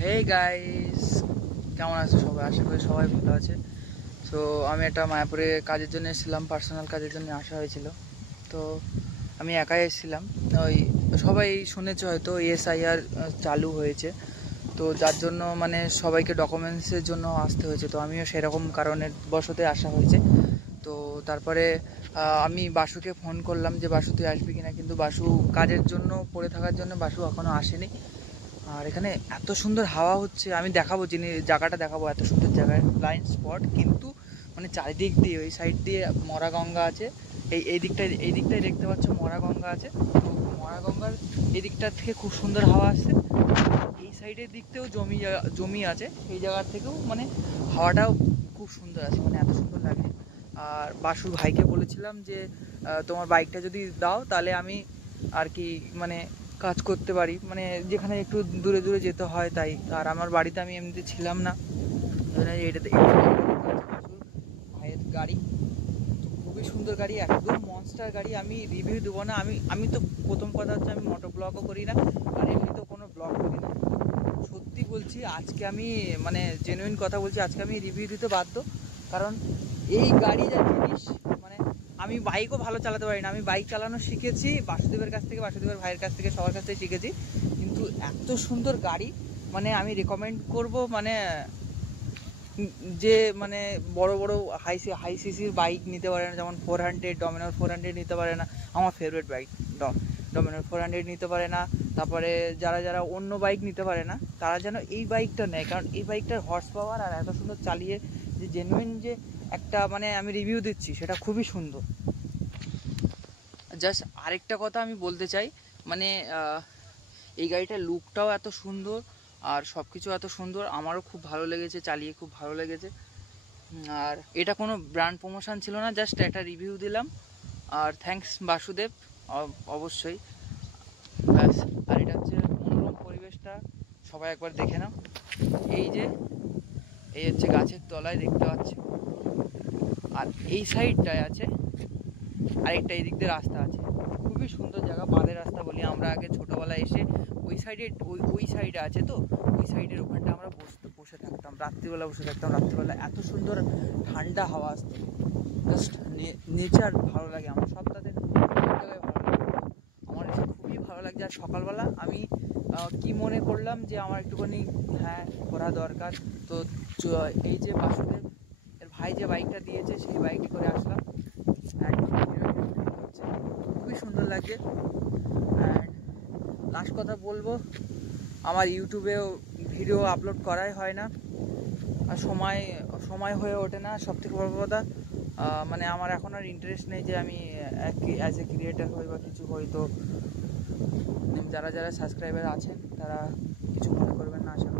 Hey guys, কেমন আছো সবাই? আশা করি সবাই ভালো আছে। তো আমি একটা মায়াপুরে কাজের জন্য এসেছিলাম, পার্সোনাল কাজের জন্য আসা হয়েছিল। তো আমি একাই এসেছিলাম। ওই সবাই শুনেছে হয়তো এসআইআর চালু হয়েছে, তো যার জন্য মানে সবাইকে ডকুমেন্টসের জন্য আসতে হয়েছে। তো আমিও সেরকম কারণের বশতে আসা হয়েছে। তো তারপরে আমি বাসুকে ফোন করলাম যে বাসু তুই আসবি কিনা, কিন্তু বাসু কাজের জন্য পড়ে থাকার জন্য বাসু এখনও আসেনি। আর এখানে এত সুন্দর হাওয়া হচ্ছে, আমি দেখাবো জায়গাটা দেখাবো, এত সুন্দর জায়গায় ব্লাইন্ড স্পট। কিন্তু মানে চারিদিক দিয়ে ওই সাইড দিয়ে মরা গঙ্গা আছে, এই দিকটায় দেখতে পাচ্ছ মরা গঙ্গা আছে। তো মরা গঙ্গার এই দিকটা থেকে খুব সুন্দর হাওয়া আসছে। এই সাইডের দিকতেও জমি আছে, সেই জায়গার থেকেও মানে হাওয়াটাও খুব সুন্দর আছে, মানে এত সুন্দর লাগে। আর বাসু ভাইকে বলেছিলাম যে তোমার বাইকটা যদি দাও তাহলে আমি আর কি মানে কাজ করতে পারি, মানে যেখানে একটু দূরে দূরে যেতে হয় তাই। আর আমার বাড়িতে আমি এমনিতে ছিলাম না, এটাতে ভাইয়ের গাড়ি। তো খুবই সুন্দর গাড়ি, একদম মনস্টার গাড়ি। আমি রিভিউ দেবো না, আমি আমি তো প্রথম কথা হচ্ছে আমি মোটো ব্লগও করি না, আর এমনিতেও কোনো ব্লগ করি না। সত্যি বলছি, আজকে আমি মানে জেনুইন কথা বলছি, আজকে আমি রিভিউ দিতে বাধ্য। কারণ এই গাড়ি যা জিনিস, মানে আমি বাইকও ভালো চালাতে পারি না। আমি বাইক চালানো শিখেছি বাসুদেবের কাছ থেকে, বাসুদেবের ভাইয়ের কাছ থেকে, সবার কাছ থেকে শিখেছি। কিন্তু এত সুন্দর গাড়ি মানে আমি রেকমেন্ড করব, মানে যে মানে বড় বড় হাই সিসির বাইক নিতে পারে না, যেমন 400 ডমিনার 400 নিতে পারে না, আমার ফেভারিট বাইক ডমিনার 400 নিতে পারে না। তারপরে যারা যারা অন্য বাইক নিতে পারে না, তারা যেন এই বাইকটা নেয়। কারণ এই বাইকটার হর্স পাওয়ার আর এত সুন্দর চালিয়ে যে জেনুইন যে একটা মানে আমি রিভিউ দিচ্ছি, সেটা খুবই সুন্দর। জাস্ট আরেকটা কথা আমি বলতে চাই, মানে এই গাড়িটার লুকটাও এত সুন্দর আর সব কিছু এত সুন্দর, আমারও খুব ভালো লেগেছে, চালিয়ে খুব ভালো লেগেছে। আর এটা কোনো ব্র্যান্ড প্রমোশন ছিল না, জাস্ট একটা রিভিউ দিলাম। আর থ্যাঙ্কস বাসুদেব, অবশ্যই। ব্যাস। আর এটা হচ্ছে মনোরম পরিবেশটা, সবাই একবার দেখে নাও। এই যে এই হচ্ছে গাছের তলায় দেখতে পাচ্ছি, আর এই সাইডটায় আছে আরেকটা, এই দিক দিয়ে রাস্তা আছে। খুবই সুন্দর জায়গা, বাঁধের রাস্তা বলি আমরা আগে ছোটোবেলায় এসে। ওই সাইডে ওই সাইডে আছে, তো ওই সাইডের ওখানটা আমরা বসে থাকতাম, রাত্রিবেলা বসে থাকতাম। রাত্রিবেলা এত সুন্দর ঠান্ডা হাওয়া আসতো, জাস্ট নেচার ভালো লাগে আমার, সব তাদের জায়গায় ভালো লাগে। আমার এসে খুবই ভালো লাগছে। আর সকালবেলা আমি কি মনে করলাম যে আমার একটুখানি হ্যাঁ করা দরকার। তো এই যে বাসুদেব এর ভাই যে বাইকটা দিয়েছে, সেই বাইকটি করে আসলাম। খুবই সুন্দর লাগে। অ্যান্ড লাস্ট কথা বলবো, আমার ইউটিউবেও ভিডিও আপলোড করাই হয় না, আর সময় হয়ে ওঠে না। সবথেকে বড় কথা, মানে আমার এখন আর ইন্টারেস্ট নেই যে আমি অ্যাজ এ ক্রিয়েটার হই বা কিছু হই। তো যারা যারা সাবস্ক্রাইবার আছেন তারা কিছু মনে করবেন না, আশা